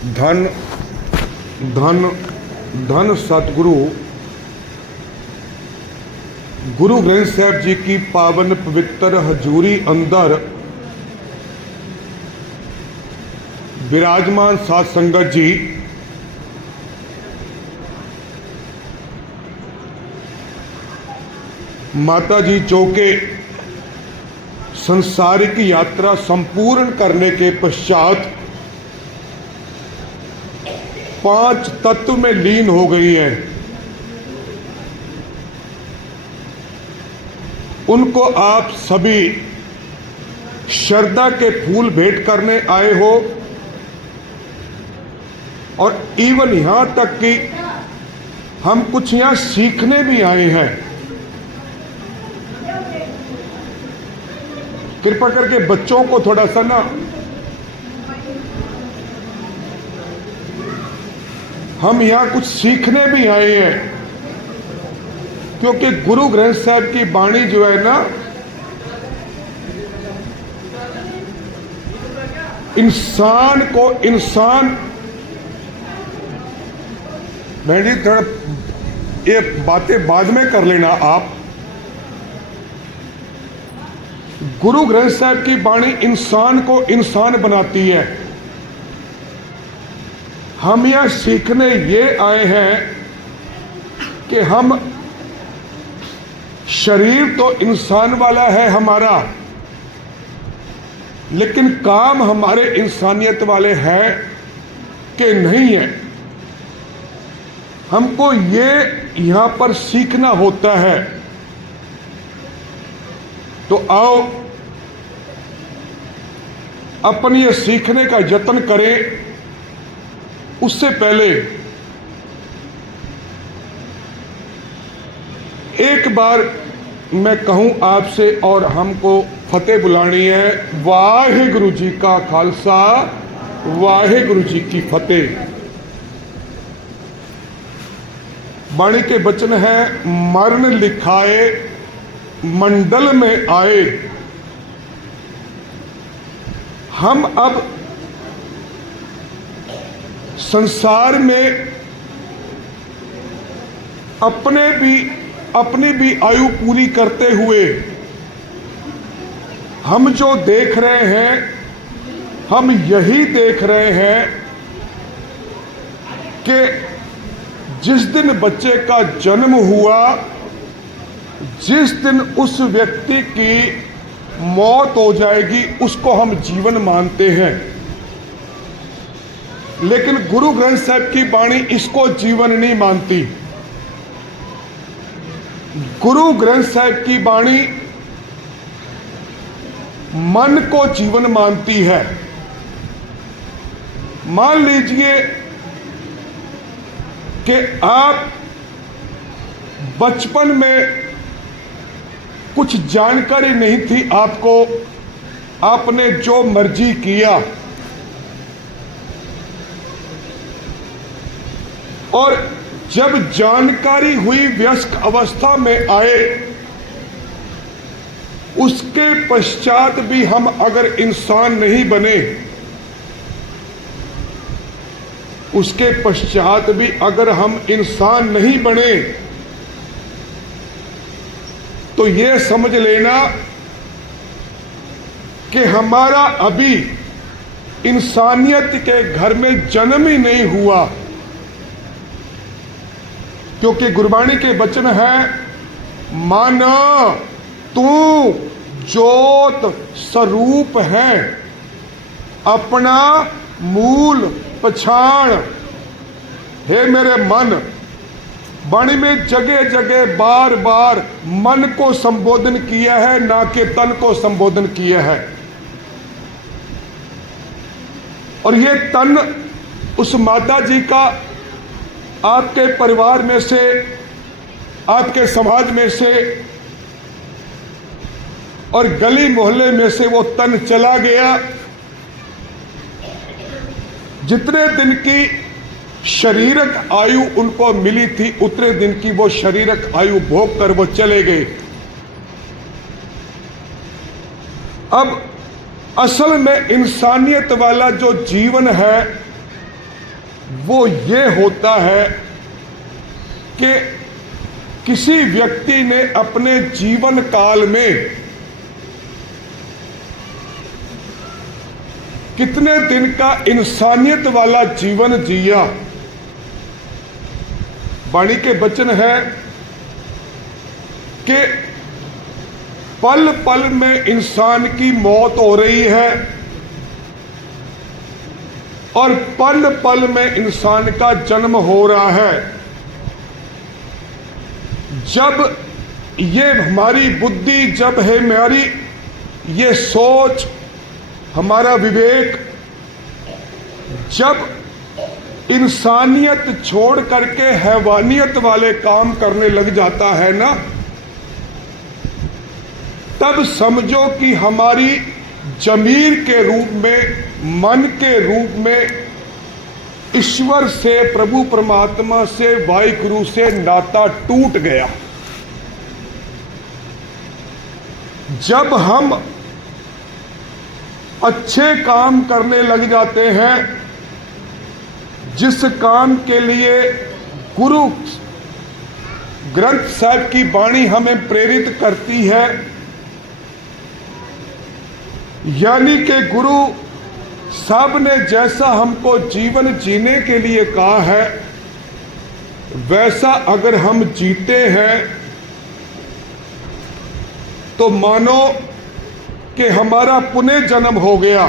धन धन धन सतगुरु गुरु ग्रंथ साहब जी की पावन पवित्र हजूरी अंदर विराजमान साध संगत जी, माता जी जो के संसारिक यात्रा संपूर्ण करने के पश्चात 5 तत्व में लीन हो गई हैं। उनको आप सभी श्रद्धा के फूल भेंट करने आए हो और इवन यहां तक कि हम कुछ यहां सीखने भी आए हैं। कृपा करके बच्चों को थोड़ा सा ना हम यहां कुछ सीखने भी आए हैं, क्योंकि गुरु ग्रंथ साहब की वाणी जो है ना, इंसान को इंसान, मैं जी थोड़ा ये बातें बाद में कर लेना आप। गुरु ग्रंथ साहब की वाणी इंसान को इंसान बनाती है। हम यह सीखने ये आए हैं कि हम शरीर तो इंसान वाला है हमारा, लेकिन काम हमारे इंसानियत वाले हैं कि नहीं है, हमको ये यहां पर सीखना होता है। तो आओ अपन ये सीखने का यत्न करें। उससे पहले एक बार मैं कहूं आपसे और हमको फतेह बुलानी है। वाहिगुरु जी का खालसा, वाहिगुरु जी की फतेह। वाणी के वचन है, मरण लिखाए मंडल में आए। हम अब संसार में अपनी भी आयु पूरी करते हुए हम जो देख रहे हैं, हम यही देख रहे हैं कि जिस दिन बच्चे का जन्म हुआ, जिस दिन उस व्यक्ति की मौत हो जाएगी, उसको हम जीवन मानते हैं। लेकिन गुरु ग्रंथ साहब की वाणी इसको जीवन नहीं मानती। गुरु ग्रंथ साहब की वाणी मन को जीवन मानती है। मान लीजिए कि आप बचपन में कुछ जानकारी नहीं थी आपको, आपने जो मर्जी किया, और जब जानकारी हुई वयस्क अवस्था में आए, उसके पश्चात भी हम अगर इंसान नहीं बने, उसके पश्चात भी अगर हम इंसान नहीं बने, तो यह समझ लेना कि हमारा अभी इंसानियत के घर में जन्म ही नहीं हुआ। क्योंकि गुरबाणी के वचन है, माना तू ज्योत स्वरूप है, अपना मूल पछाण। हे मेरे मन, वाणी में जगह जगह बार बार मन को संबोधन किया है, ना कि तन को संबोधन किया है। और ये तन उस माता जी का आपके परिवार में से, आपके समाज में से और गली मोहल्ले में से वो तन चला गया। जितने दिन की शारीरिक आयु उनको मिली थी, उतने दिन की वो शारीरिक आयु भोग कर वो चले गए। अब असल में इंसानियत वाला जो जीवन है वो ये होता है कि किसी व्यक्ति ने अपने जीवन काल में कितने दिन का इंसानियत वाला जीवन जिया। वाणी के वचन है कि पल पल में इंसान की मौत हो रही है और पल पल में इंसान का जन्म हो रहा है। जब ये हमारी बुद्धि, जब है हमारी ये सोच, हमारा विवेक जब इंसानियत छोड़ करके हैवानियत वाले काम करने लग जाता है ना, तब समझो कि हमारी जमीर के रूप में, मन के रूप में ईश्वर से, प्रभु परमात्मा से, वाहिगुरु से नाता टूट गया। जब हम अच्छे काम करने लग जाते हैं, जिस काम के लिए गुरु ग्रंथ साहिब की वाणी हमें प्रेरित करती है, यानी कि गुरु साहब ने जैसा हमको जीवन जीने के लिए कहा है, वैसा अगर हम जीते हैं तो मानो कि हमारा पुनः जन्म हो गया।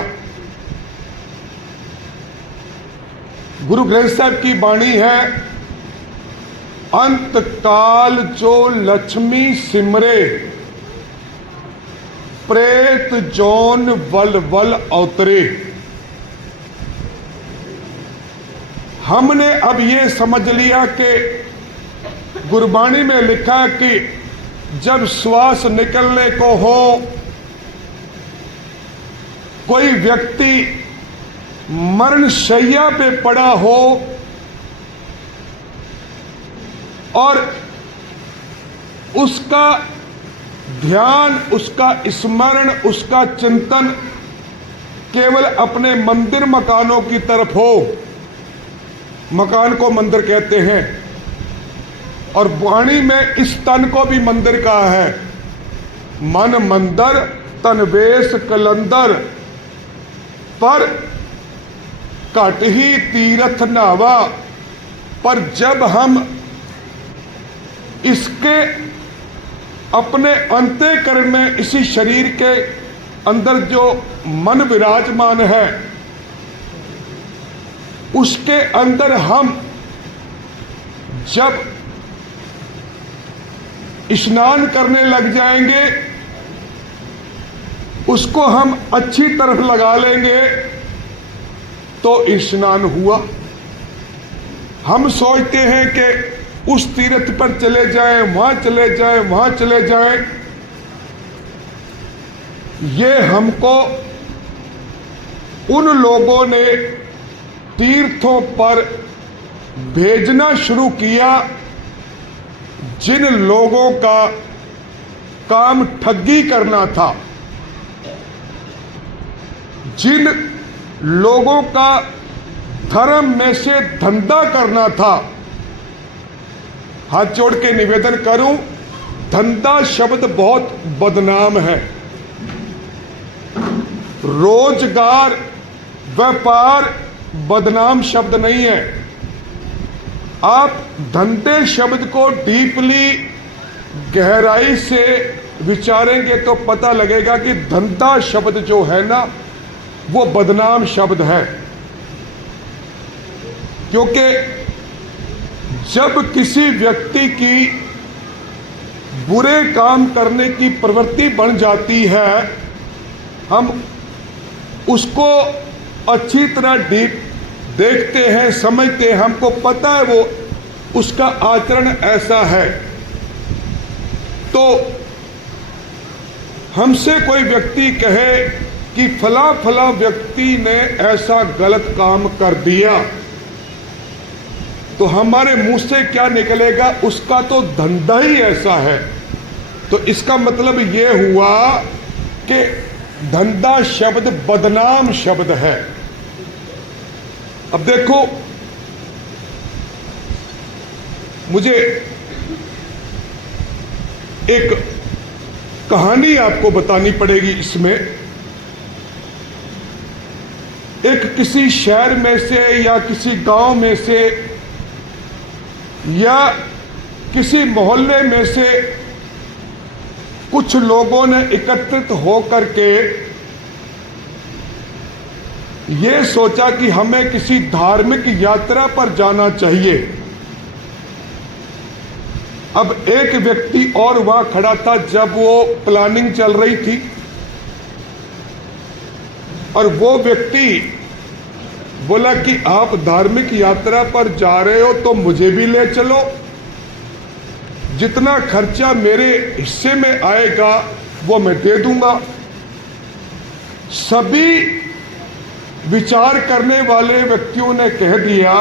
गुरु ग्रंथ साहब की वाणी है, अंत काल जो लक्ष्मी सिमरे, प्रेत जौन वल वल अवतरे। हमने अब ये समझ लिया कि गुरबाणी में लिखा कि जब श्वास निकलने को हो, कोई व्यक्ति मरण शैया पे पड़ा हो और उसका ध्यान, उसका स्मरण, उसका चिंतन केवल अपने मंदिर मकानों की तरफ हो, मकान को मंदिर कहते हैं, और वाणी में इस तन को भी मंदिर कहा है, मन मंदिर तन वेश कलंदर, पर घट ही तीर्थ नावा। पर जब हम इसके अपने अंतःकरण में, इसी शरीर के अंदर जो मन विराजमान है, उसके अंदर हम जब स्नान करने लग जाएंगे, उसको हम अच्छी तरफ लगा लेंगे तो स्नान हुआ। हम सोचते हैं कि उस तीर्थ पर चले जाएं, वहां चले जाएं, वहां चले जाएं। ये हमको उन लोगों ने तीर्थों पर भेजना शुरू किया जिन लोगों का काम ठगी करना था, जिन लोगों का धर्म में से धंधा करना था। हाथ जोड़ के निवेदन करूं, धंधा शब्द बहुत बदनाम है। रोजगार, व्यापार बदनाम शब्द नहीं है। आप धंधे शब्द को डीपली, गहराई से विचारेंगे तो पता लगेगा कि धंधा शब्द जो है ना, वो बदनाम शब्द है। क्योंकि जब किसी व्यक्ति की बुरे काम करने की प्रवृत्ति बन जाती है, हम उसको अच्छी तरह डीप देखते हैं, समझते हैं, हमको पता है वो उसका आचरण ऐसा है। तो हमसे कोई व्यक्ति कहे कि फला फला व्यक्ति ने ऐसा गलत काम कर दिया, तो हमारे मुंह से क्या निकलेगा, उसका तो धंधा ही ऐसा है। तो इसका मतलब यह हुआ कि धंधा शब्द बदनाम शब्द है। अब देखो, मुझे एक कहानी आपको बतानी पड़ेगी। इसमें एक किसी शहर में से या किसी गांव में से या किसी मोहल्ले में से कुछ लोगों ने एकत्रित होकर के ये सोचा कि हमें किसी धार्मिक यात्रा पर जाना चाहिए। अब एक व्यक्ति और वहां खड़ा था जब वो प्लानिंग चल रही थी, और वो व्यक्ति बोला कि आप धार्मिक यात्रा पर जा रहे हो तो मुझे भी ले चलो, जितना खर्चा मेरे हिस्से में आएगा वो मैं दे दूंगा। सभी विचार करने वाले व्यक्तियों ने कह दिया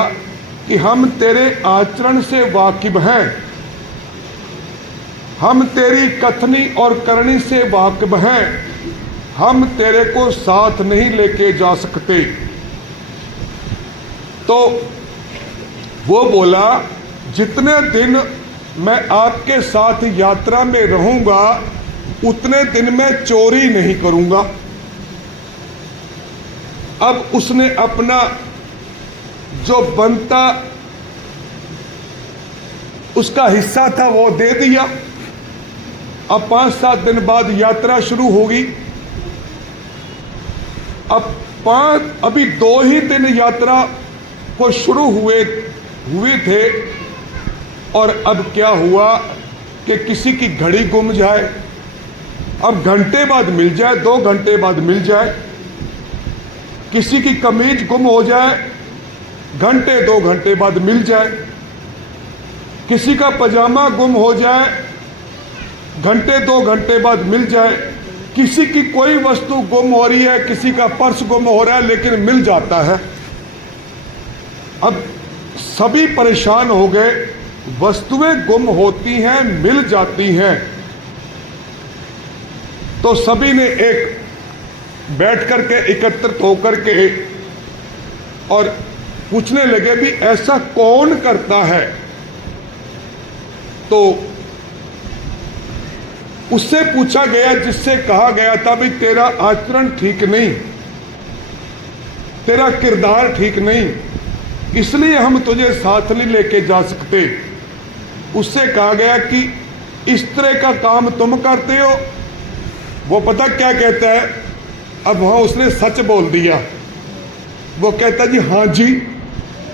कि हम तेरे आचरण से वाकिफ हैं, हम तेरी कथनी और करनी से वाकिफ हैं, हम तेरे को साथ नहीं लेके जा सकते। तो वो बोला, जितने दिन मैं आपके साथ यात्रा में रहूंगा उतने दिन मैं चोरी नहीं करूंगा। अब उसने अपना जो बनता उसका हिस्सा था वो दे दिया। अब 5-7 दिन बाद यात्रा शुरू होगी। अभी 2 ही दिन यात्रा को शुरू हुए थे, और अब क्या हुआ कि किसी की घड़ी गुम जाए, अब घंटे बाद मिल जाए, 2 घंटे बाद मिल जाए, किसी की कमीज गुम हो जाए, घंटे 2 घंटे बाद मिल जाए, किसी का पजामा गुम हो जाए, घंटे 2 घंटे बाद मिल जाए, किसी की कोई वस्तु गुम हो रही है, किसी का पर्स गुम हो रहा है, लेकिन मिल जाता है। अब सभी परेशान हो गए, वस्तुएं गुम होती हैं, मिल जाती हैं। तो सभी ने एक बैठ करके एकत्रित होकर के और पूछने लगे भी ऐसा कौन करता है। तो उससे पूछा गया जिससे कहा गया था भी तेरा आचरण ठीक नहीं, तेरा किरदार ठीक नहीं, इसलिए हम तुझे साथ नहीं लेके जा सकते। उससे कहा गया कि इस तरह का काम तुम करते हो। वो पता क्या कहता है, अब वहां उसने सच बोल दिया। वो कहता जी हाँ जी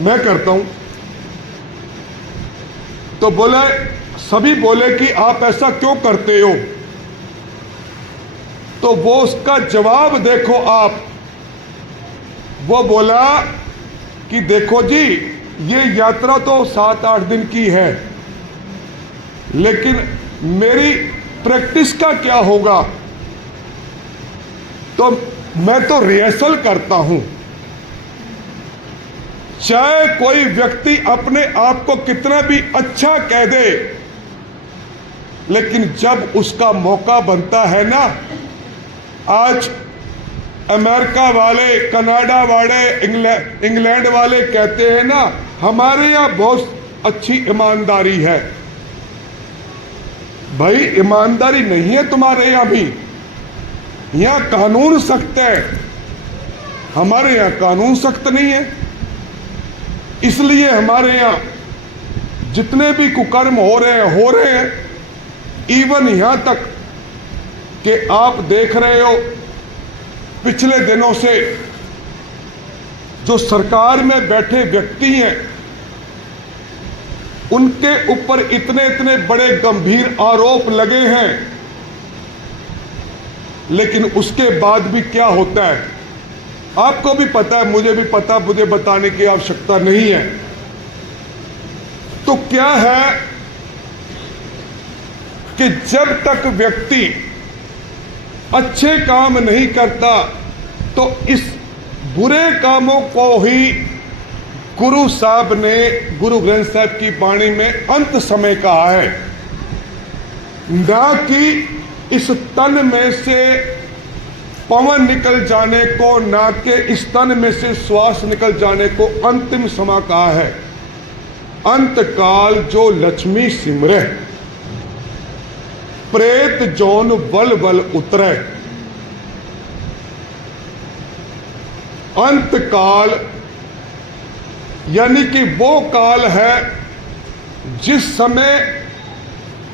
मैं करता हूं। तो बोले, सभी बोले कि आप ऐसा क्यों करते हो। तो वो उसका जवाब देखो आप। वो बोला कि देखो जी, ये यात्रा तो 7-8 दिन की है, लेकिन मेरी प्रैक्टिस का क्या होगा। तो मैं तो रिहर्सल करता हूं। चाहे कोई व्यक्ति अपने आप को कितना भी अच्छा कह दे, लेकिन जब उसका मौका बनता है ना, आज अमेरिका वाले, कनाडा वाले, इंग्लैंड वाले कहते हैं ना, हमारे यहां बहुत अच्छी ईमानदारी है। भाई ईमानदारी नहीं है तुम्हारे यहां भी, यहां कानून सख्त है, हमारे यहां कानून सख्त नहीं है। इसलिए हमारे यहां जितने भी कुकर्म हो रहे हैं। इवन यहां तक कि आप देख रहे हो पिछले दिनों से जो सरकार में बैठे व्यक्ति हैं, उनके ऊपर इतने बड़े गंभीर आरोप लगे हैं, लेकिन उसके बाद भी क्या होता है आपको भी पता है, मुझे भी पता, मुझे बताने की आवश्यकता नहीं है। तो क्या है कि जब तक व्यक्ति अच्छे काम नहीं करता तो इस बुरे कामों को ही गुरु साहब ने गुरु ग्रंथ साहब की वाणी में अंत समय कहा है, ना कि इस तन में से पवन निकल जाने को, ना कि इस तन में से श्वास निकल जाने को अंतिम समय कहा है। अंत काल जो लक्ष्मी सिमरे, प्रेत जौन बल बल उतरे। अंत काल यानी कि वो काल है जिस समय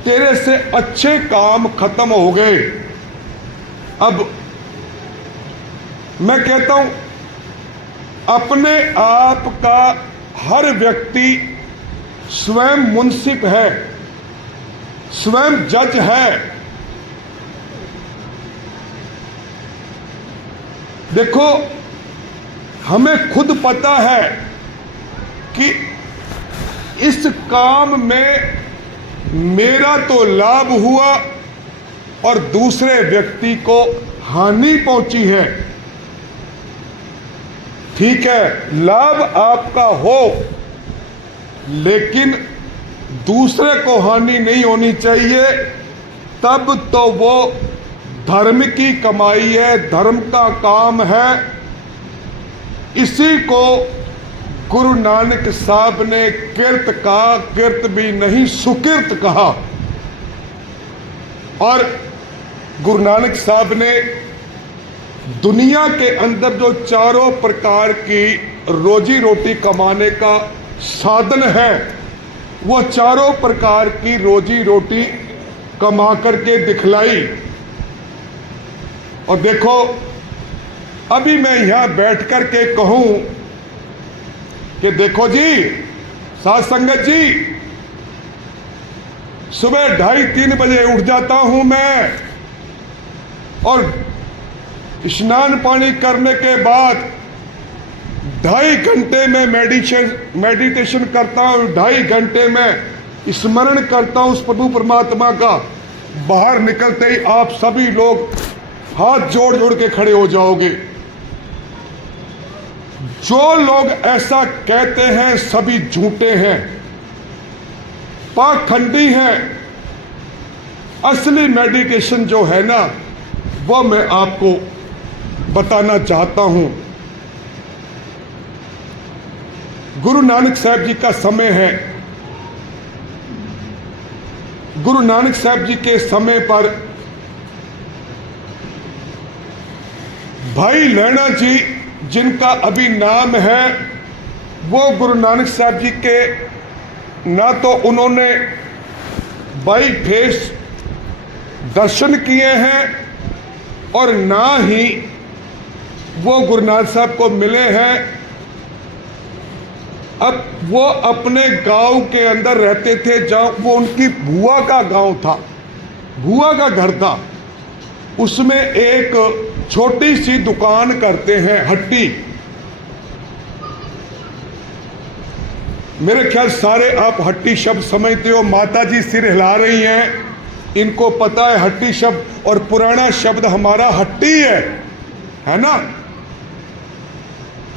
तेरे से अच्छे काम खत्म हो गए। अब मैं कहता हूं, अपने आप का हर व्यक्ति स्वयं मुंसिफ है, स्वयं जज है। देखो, हमें खुद पता है कि इस काम में मेरा तो लाभ हुआ और दूसरे व्यक्ति को हानि पहुंची है। ठीक है, लाभ आपका हो, लेकिन दूसरे को हानि नहीं होनी चाहिए। तब तो वो धर्म की कमाई है, धर्म का काम है। इसी को गुरु नानक साहब ने किरत कहा, किरत भी नहीं सुकिरत कहा। और गुरु नानक साहब ने दुनिया के अंदर जो चारों प्रकार की रोजी रोटी कमाने का साधन है, वो चारों प्रकार की रोजी रोटी कमा करके दिखलाई। और देखो, अभी मैं यहां बैठ करके कहूं कि देखो जी साध संगत जी, सुबह 2:30-3 बजे उठ जाता हूं मैं, और स्नान पानी करने के बाद 2.5 घंटे में मेडिटेशन करता हूं, 2.5 घंटे में स्मरण करता हूं उस प्रभु परमात्मा का। बाहर निकलते ही आप सभी लोग हाथ जोड़ जोड़ के खड़े हो जाओगे। जो लोग ऐसा कहते हैं सभी झूठे हैं, पाखंडी हैं। असली मेडिटेशन जो है ना, वो मैं आपको बताना चाहता हूं। गुरु नानक साहब जी का समय है। गुरु नानक साहब जी के समय पर भाई लैणा जी, जिनका अभी नाम है, वो गुरु नानक साहब जी के ना तो उन्होंने बाई फेस दर्शन किए हैं और ना ही वो गुरु नानक साहब को मिले हैं। अब वो अपने गांव के अंदर रहते थे, जहां वो उनकी बुआ का गांव था, बुआ का घर था। उसमें एक छोटी सी दुकान करते हैं, हट्टी। मेरे ख्याल सारे आप हट्टी शब्द समझते हो। माता जी सिर हिला रही हैं, इनको पता है हट्टी शब्द, और पुराना शब्द हमारा हट्टी है ना।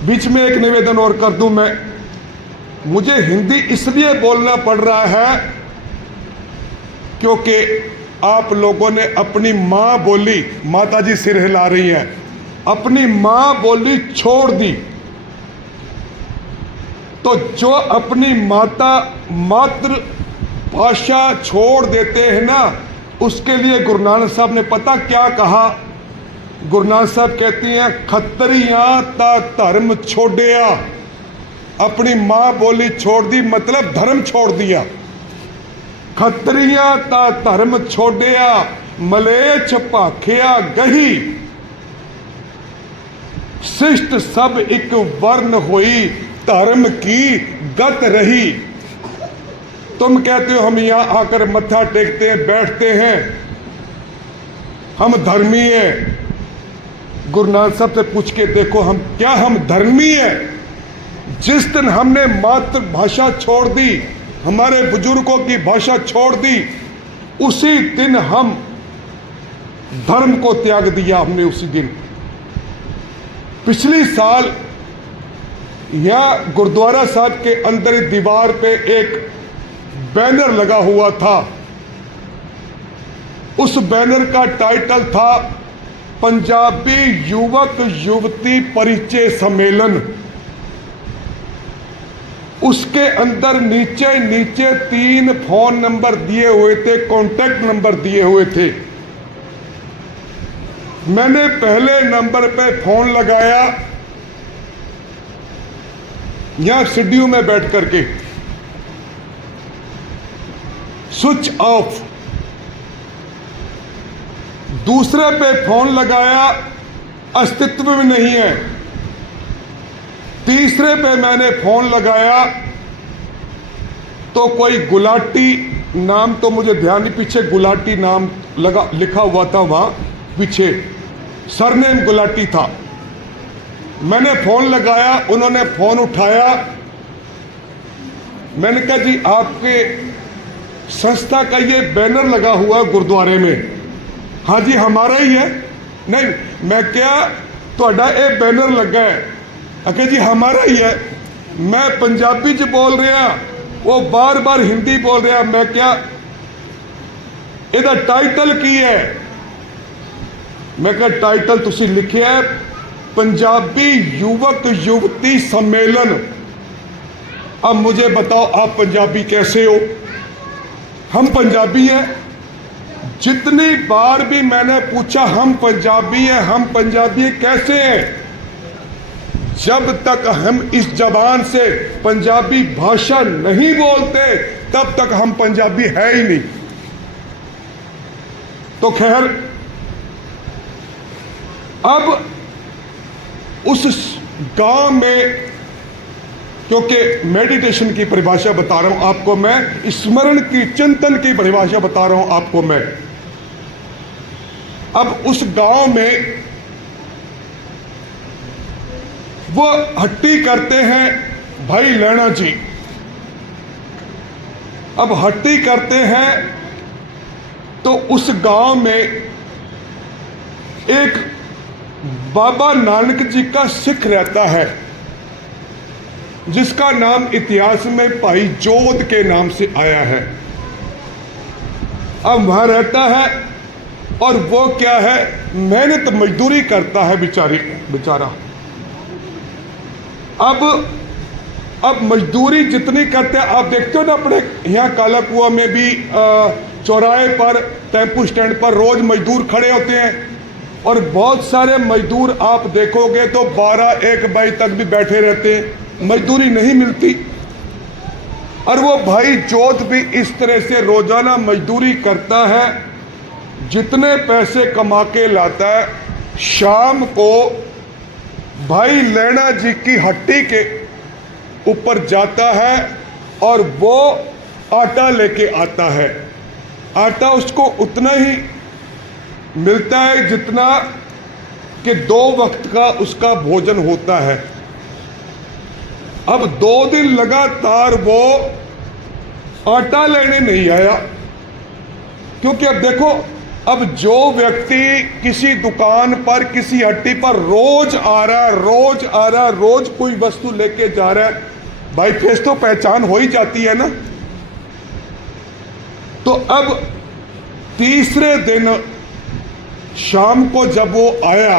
बीच में एक निवेदन और कर दूं मैं, मुझे हिंदी इसलिए बोलना पड़ रहा है क्योंकि आप लोगों ने अपनी मां बोली, माता जी सिर हिला रही हैं, अपनी मां बोली छोड़ दी। तो जो अपनी मातृ भाषा छोड़ देते हैं ना, उसके लिए गुरु नानक साहब ने पता क्या कहा। गुरु नानक साहब कहती हैं, खत्तरियां ता धर्म छोड़िया। अपनी मां बोली छोड़ दी, मतलब धर्म छोड़ दिया। खत्तरियां ता धर्म छोड़िया, मलेच्छ भाखिया गही। शिष्ट सब एक वर्ण हुई, धर्म की गत रही। तुम कहते हो हम यहां आकर मत्था टेकते हैं, बैठते हैं, हम धर्मी हैं। गुरु नानक साहब से पूछ के देखो, हम धर्मी हैं? जिस दिन हमने मातृभाषा छोड़ दी, हमारे बुजुर्गों की भाषा छोड़ दी, उसी दिन हम धर्म को त्याग दिया। हमने उसी दिन, पिछली साल यहां गुरुद्वारा साहब के अंदर दीवार पे एक बैनर लगा हुआ था। उस बैनर का टाइटल था पंजाबी युवक युवती परिचय सम्मेलन। उसके अंदर नीचे नीचे 3 फोन नंबर दिए हुए थे, कॉन्टैक्ट नंबर दिए हुए थे। मैंने पहले नंबर पे फोन लगाया, यहां स्टूडियो में बैठ करके, स्विच ऑफ। दूसरे पे फोन लगाया, अस्तित्व में नहीं है। तीसरे पे मैंने फोन लगाया तो कोई गुलाटी नाम, तो मुझे ध्यान नहीं, पीछे गुलाटी नाम लगा लिखा हुआ था वहां पीछे, सरनेम गुलाटी था। मैंने फोन लगाया, उन्होंने फोन उठाया। मैंने कहा जी आपके संस्था का ये बैनर लगा हुआ है गुरुद्वारे में। हाँ जी हमारा ही है। नहीं, मैं क्या ਤੁਹਾਡਾ ਇਹ बैनर लगा है? अके जी हमारा ही है। मैं पंजाबी च बोल रहा, वो बार बार हिंदी बोल रहा। मैं क्या ਇਹਦਾ टाइटल की है? मैं क्या टाइटल तुसी लिखिया है पंजाबी युवक युवती सम्मेलन। अब मुझे बताओ आप पंजाबी कैसे हो? हम पंजाबी हैं। जितनी बार भी मैंने पूछा हम पंजाबी हैं, हम पंजाबी हैं, कैसे हैं? जब तक हम इस जबान से पंजाबी भाषा नहीं बोलते तब तक हम पंजाबी है ही नहीं। तो खैर, अब उस गांव में, क्योंकि मेडिटेशन की परिभाषा बता रहा हूं आपको मैं, स्मरण की, चिंतन की परिभाषा बता रहा हूं आपको मैं। अब उस गांव में वो हट्टी करते हैं भाई लैणा जी। अब हट्टी करते हैं तो उस गांव में एक बाबा नानक जी का सिख रहता है, जिसका नाम इतिहास में भाई जोध के नाम से आया है। अब वहां रहता है और वो क्या है, मेहनत मजदूरी करता है बेचारा। अब मजदूरी जितनी करते हैं, आप देखते हो ना अपने यहाँ काला कुआं में भी चौराहे पर, टेम्पो स्टैंड पर रोज मजदूर खड़े होते हैं। और बहुत सारे मजदूर आप देखोगे तो 12-1 बजे तक भी बैठे रहते हैं, मजदूरी नहीं मिलती। और वो भाई जोत भी इस तरह से रोजाना मजदूरी करता है, जितने पैसे कमा के लाता है, शाम को भाई लैणा जी की हट्टी के ऊपर जाता है और वो आटा लेके आता है। आटा उसको उतना ही मिलता है जितना कि 2 वक्त का उसका भोजन होता है। अब 2 दिन लगातार वो आटा लेने नहीं आया, क्योंकि अब देखो, अब जो व्यक्ति किसी दुकान पर, किसी हट्टी पर रोज आ रहा है, रोज कोई वस्तु लेके जा रहा है, भाई फेस तो पहचान हो ही जाती है ना। तो अब तीसरे दिन शाम को जब वो आया,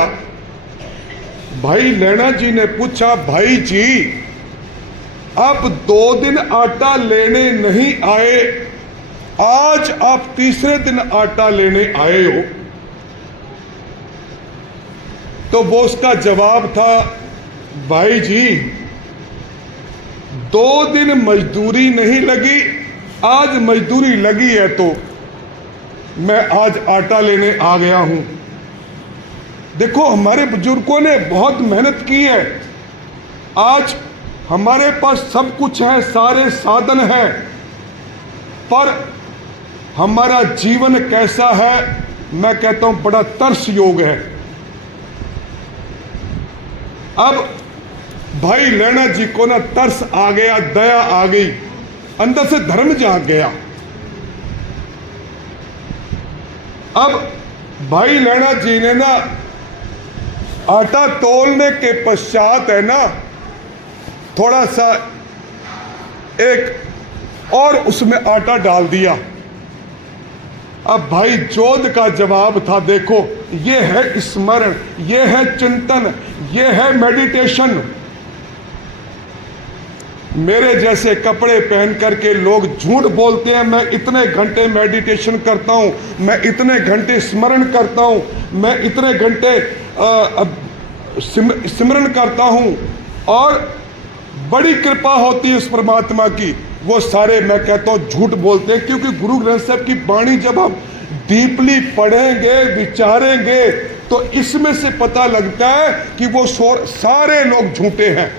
भाई लैणा जी ने पूछा, भाई जी आप 2 दिन आटा लेने नहीं आए, आज आप तीसरे दिन आटा लेने आए हो? तो वो उसका जवाब था, भाई जी 2 दिन मजदूरी नहीं लगी, आज मजदूरी लगी है तो मैं आज आटा लेने आ गया हूं। देखो, हमारे बुजुर्गों ने बहुत मेहनत की है। आज हमारे पास सब कुछ है, सारे साधन हैं, पर हमारा जीवन कैसा है, मैं कहता हूं बड़ा तरस योग है। अब भाई लैणा जी को ना तरस आ गया, दया आ गई, अंदर से धर्म जाग गया। अब भाई लैणा जी ने ना आटा तोलने के पश्चात है ना, थोड़ा सा एक और उसमें आटा डाल दिया। अब भाई जोध का जवाब था, देखो ये है स्मरण, ये है चिंतन, ये है मेडिटेशन। मेरे जैसे कपड़े पहन करके लोग झूठ बोलते हैं, मैं इतने घंटे मेडिटेशन करता हूँ, मैं इतने घंटे स्मरण करता हूँ, मैं इतने घंटे सिमरन करता हूँ और बड़ी कृपा होती है उस परमात्मा की, वो सारे मैं कहता हूँ झूठ बोलते हैं। क्योंकि गुरु ग्रंथ साहब की वाणी जब हम डीपली पढ़ेंगे, विचारेंगे, तो इसमें से पता लगता है कि वो सारे लोग झूठे हैं।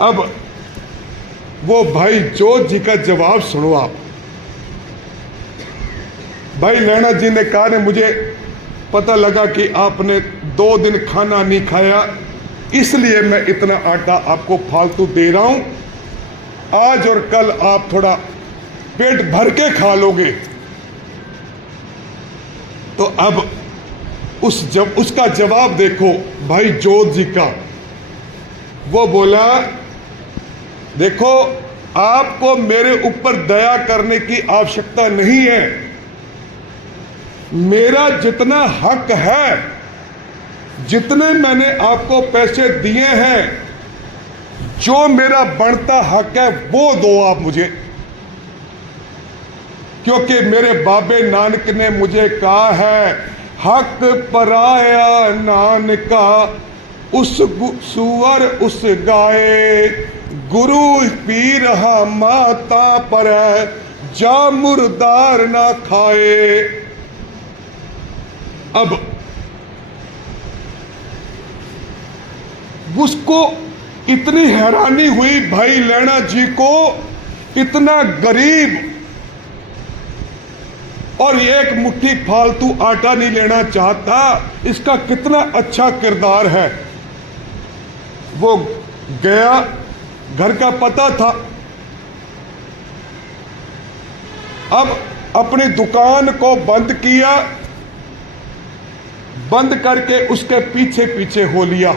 अब वो भाई जोत जी का जवाब सुनो आप। भाई लैना जी ने कहा ने मुझे पता लगा कि आपने 2 दिन खाना नहीं खाया, इसलिए मैं इतना आटा आपको फालतू दे रहा हूं, आज और कल आप थोड़ा पेट भर के खा लोगे। तो अब उसका जवाब देखो भाई जोत जी का। वो बोला, देखो आपको मेरे ऊपर दया करने की आवश्यकता नहीं है, मेरा जितना हक है, जितने मैंने आपको पैसे दिए हैं, जो मेरा बनता हक है वो दो आप मुझे। क्योंकि मेरे बाबे नानक ने मुझे कहा है, हक पराया नानका उस सुअर उस गाय, गुरु पी रहा माता पर जा मुर्दार ना खाए। अब उसको इतनी हैरानी हुई भाई लैना जी को, इतना गरीब और एक मुट्ठी फालतू आटा नहीं लेना चाहता, इसका कितना अच्छा किरदार है। वो गया, घर का पता था, अब अपनी दुकान को बंद किया, बंद करके उसके पीछे पीछे हो लिया।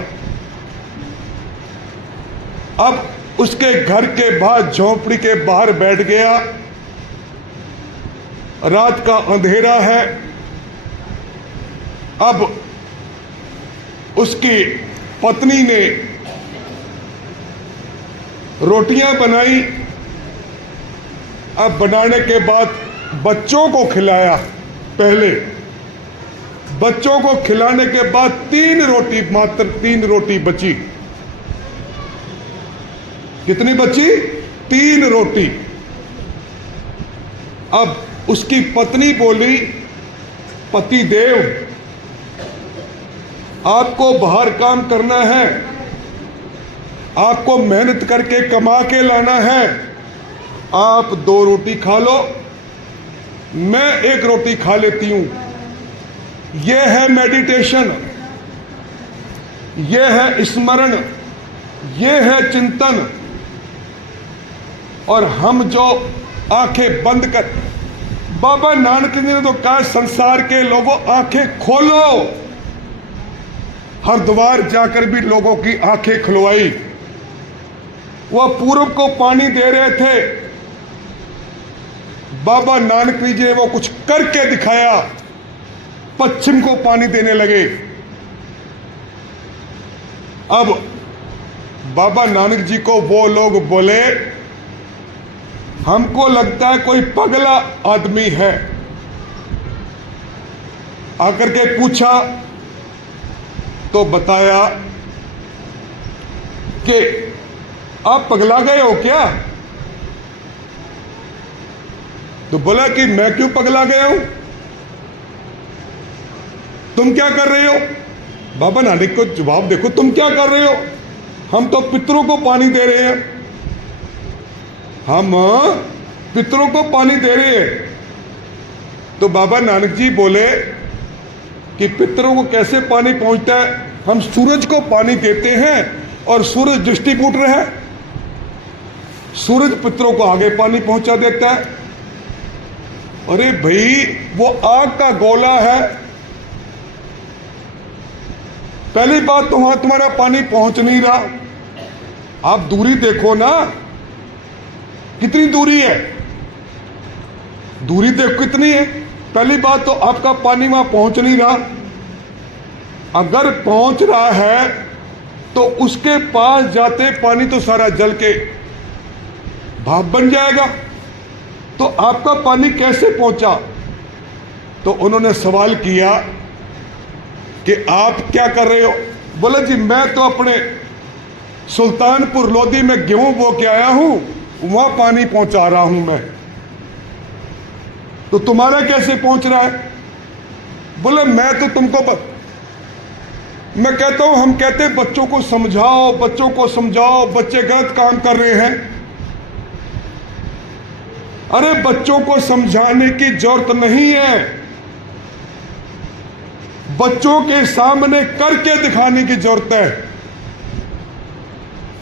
अब उसके घर के बाहर झोंपड़ी के बाहर बैठ गया, रात का अंधेरा है। अब उसकी पत्नी ने रोटियां बनाई, अब बनाने के बाद बच्चों को खिलाया। पहले बच्चों को खिलाने के बाद 3 रोटी, मात्र 3 रोटी बची। कितनी बची? 3 रोटी। अब उसकी पत्नी बोली, पति देव आपको बाहर काम करना है, आपको मेहनत करके कमा के लाना है, आप 2 रोटी खा लो, मैं 1 रोटी खा लेती हूं। यह है मेडिटेशन, यह है स्मरण, यह है चिंतन। और हम जो आंखें बंद कर, बाबा नानक जी ने तो कहा संसार के लोगों आंखें खोलो। हरिद्वार जाकर भी लोगों की आंखें खुलवाई। वह पूर्व को पानी दे रहे थे, बाबा नानक जी ने वो कुछ करके दिखाया, पश्चिम को पानी देने लगे। अब बाबा नानक जी को वो लोग बोले, हमको लगता है कोई पगला आदमी है। आकर के पूछा तो बताया कि आप पगला गए हो क्या? तो बोला कि मैं क्यों पगला गया हूं, तुम क्या कर रहे हो? बाबा नानक को जवाब देखो, तुम क्या कर रहे हो? हम तो पितरों को पानी दे रहे हैं, हम पितरों को पानी दे रहे हैं। तो बाबा नानक जी बोले कि पितरों को कैसे पानी पहुंचता है? हम सूरज को पानी देते हैं और सूरज डिस्ट्रीब्यूटर है, सूरज पितरों को आगे पानी पहुंचा देता है। अरे भाई वो आग का गोला है, पहली बात तो वहां तुम्हारा पानी पहुंच नहीं रहा। आप दूरी देखो ना, कितनी दूरी है, दूरी देखो कितनी है। पहली बात तो आपका पानी वहां पहुंच नहीं रहा, अगर पहुंच रहा है तो उसके पास जाते पानी तो सारा जल के भाप बन जाएगा, तो आपका पानी कैसे पहुंचा? तो उन्होंने सवाल किया कि आप क्या कर रहे हो? बोला जी मैं तो अपने सुल्तानपुर लोधी में गेहूं बो के आया हूं, वहां पानी पहुंचा रहा हूं मैं। तो तुम्हारा कैसे पहुंच रहा है? बोले मैं तो तुमको मैं कहता हूं, हम कहते हैं बच्चों को समझाओ, बच्चों को समझाओ, बच्चे गलत काम कर रहे हैं। अरे बच्चों को समझाने की जरूरत नहीं है, बच्चों के सामने करके दिखाने की जरूरत है।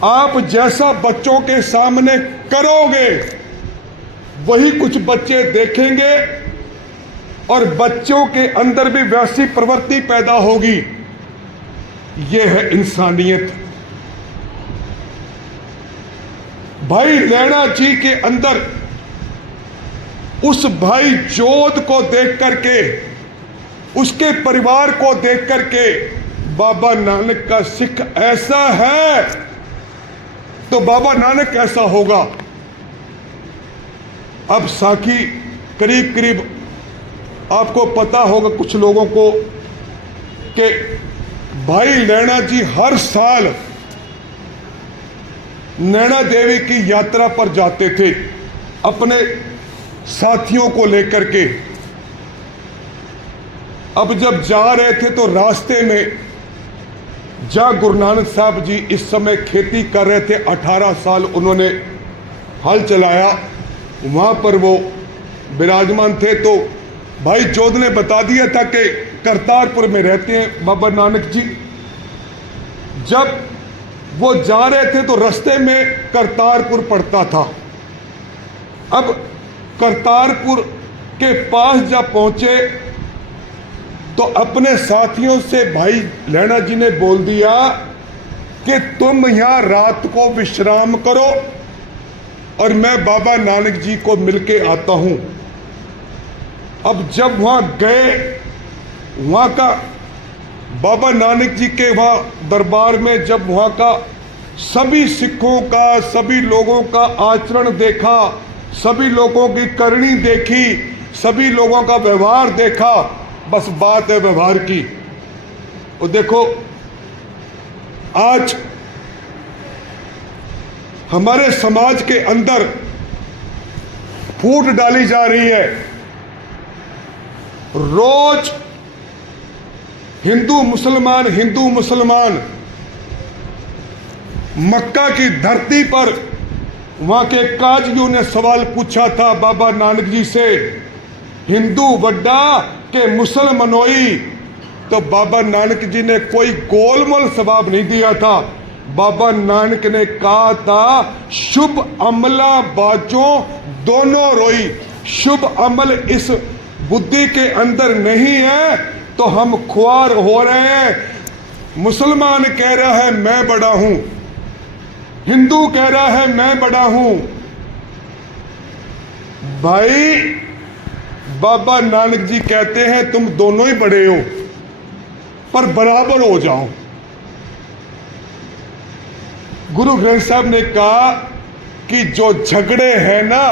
आप जैसा बच्चों के सामने करोगे वही कुछ बच्चे देखेंगे और बच्चों के अंदर भी वैसी प्रवृत्ति पैदा होगी। यह है इंसानियत। भाई लैला जी के अंदर उस भाई जोध को देख करके, उसके परिवार को देख करके बाबा नानक का सिख ऐसा है तो बाबा नानक कैसा होगा। अब साखी करीब करीब आपको पता होगा कुछ लोगों को कि भाई लैला जी हर साल नैना देवी की यात्रा पर जाते थे अपने साथियों को लेकर के। अब जब जा रहे थे तो रास्ते में जहाँ गुरु नानक साहब जी इस समय खेती कर रहे थे, 18 साल उन्होंने हल चलाया, वहाँ पर वो विराजमान थे। तो भाई जोध ने बता दिया था कि करतारपुर में रहते हैं बाबा नानक जी। जब वो जा रहे थे तो रास्ते में करतारपुर पड़ता था। अब करतारपुर के पास जब पहुंचे तो अपने साथियों से भाई लैला जी ने बोल दिया कि तुम यहां रात को विश्राम करो और मैं बाबा नानक जी को मिलके आता हूं। अब जब वहां गए, वहां का बाबा नानक जी के वहां दरबार में जब वहां का सभी सिखों का, सभी लोगों का आचरण देखा, सभी लोगों की करनी देखी, सभी लोगों का व्यवहार देखा, बस बात है व्यवहार की। और देखो आज हमारे समाज के अंदर फूट डाली जा रही है। रोज हिंदू मुसलमान मक्का की धरती पर, वहां के काजियों ने सवाल पूछा था बाबा नानक जी से, हिंदू वड्डा के मुसलमानोई। तो बाबा नानक जी ने कोई गोलमोल जवाब नहीं दिया था। बाबा नानक ने कहा था शुभ अमला बाजों दोनों रोई। शुभ अमल इस बुद्धि के अंदर नहीं है तो हम ख्वार हो रहे हैं। मुसलमान कह रहा है मैं बड़ा हूं, हिंदू कह रहा है मैं बड़ा हूं। भाई बाबा नानक जी कहते हैं तुम दोनों ही बड़े हो पर बराबर हो जाओ। गुरु ग्रंथ साहब ने कहा कि जो झगड़े हैं ना,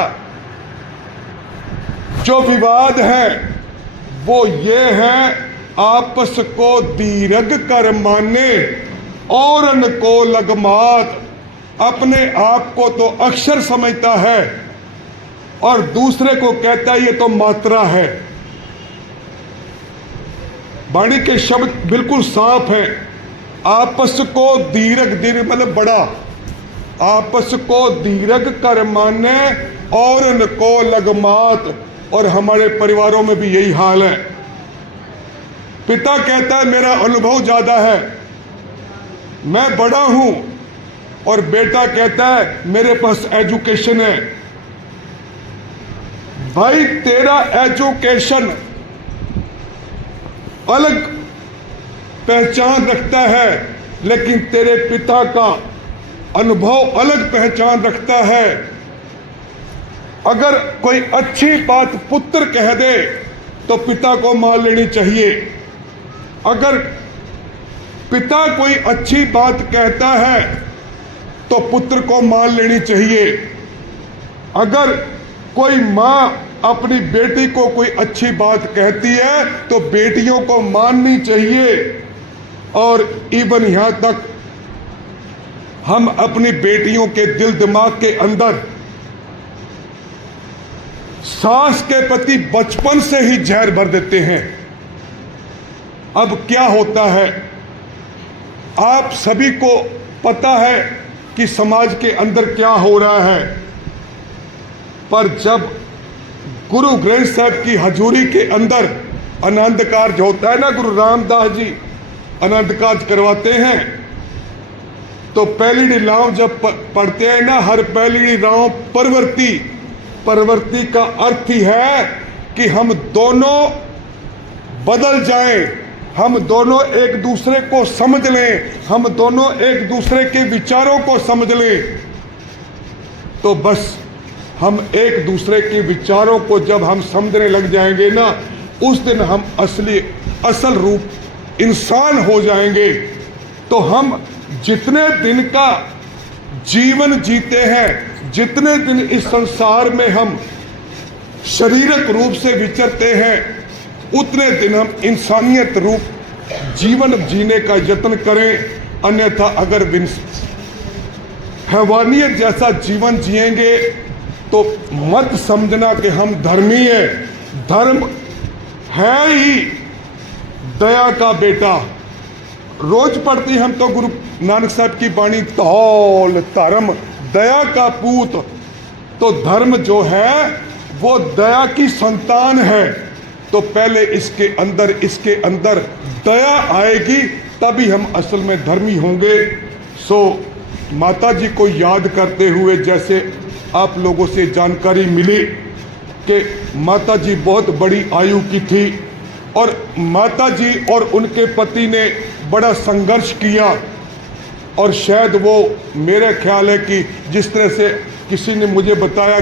जो विवाद हैं, वो ये हैं आपस को दीर्घ कर माने औरन को लगमात। अपने आप को तो अक्षर समझता है और दूसरे को कहता है ये तो मात्रा है। वाणी के शब्द बिल्कुल साफ हैं। आपस को दीर्घ मतलब बड़ा, आपस को दीर्घ कर माने और इनको लगमात। और हमारे परिवारों में भी यही हाल है। पिता कहता है मेरा अनुभव ज्यादा है, मैं बड़ा हूं, और बेटा कहता है मेरे पास एजुकेशन है। भाई तेरा एजुकेशन अलग पहचान रखता है, लेकिन तेरे पिता का अनुभव अलग पहचान रखता है। अगर कोई अच्छी बात पुत्र कह दे तो पिता को मान लेनी चाहिए। अगर पिता कोई अच्छी बात कहता है तो पुत्र को मान लेनी चाहिए। अगर कोई माँ अपनी बेटी को कोई अच्छी बात कहती है तो बेटियों को माननी चाहिए। और इवन यहां तक हम अपनी बेटियों के दिल दिमाग के अंदर सास के प्रति बचपन से ही जहर भर देते हैं। अब क्या होता है, आप सभी को पता है कि समाज के अंदर क्या हो रहा है, पर जब गुरु ग्रंथ साहब की हजूरी के अंदर आनंद कार्य होता है ना, गुरु रामदास जी आनंद कार्य करवाते हैं, तो पहली राव जब पढ़ते हैं ना, हर पहली राव परवर्ती। परवर्ती का अर्थ ही है कि हम दोनों बदल जाएं, हम दोनों एक दूसरे को समझ लें, हम दोनों एक दूसरे के विचारों को समझ लें। तो बस हम एक दूसरे के विचारों को जब हम समझने लग जाएंगे ना, उस दिन हम असल रूप इंसान हो जाएंगे। तो हम जितने दिन का जीवन जीते हैं, जितने दिन इस संसार में हम शारीरिक रूप से विचरते हैं, उतने दिन हम इंसानियत रूप जीवन जीने का यत्न करें। अन्यथा अगर हैवानियत जैसा जीवन जिएंगे तो मत समझना कि हम धर्मी हैं। धर्म है ही दया का बेटा। रोज पढ़ते हम तो गुरु नानक साहब की बाणी, धौल धर्म दया का पूत। तो धर्म जो है वो दया की संतान है। तो पहले इसके अंदर दया आएगी, तभी हम असल में धर्मी होंगे। सो माता जी को याद करते हुए, जैसे आप लोगों से जानकारी मिली कि माता जी बहुत बड़ी आयु की थी और माता जी और उनके पति ने बड़ा संघर्ष किया, और शायद वो, मेरे ख्याल है कि जिस तरह से किसी ने मुझे बताया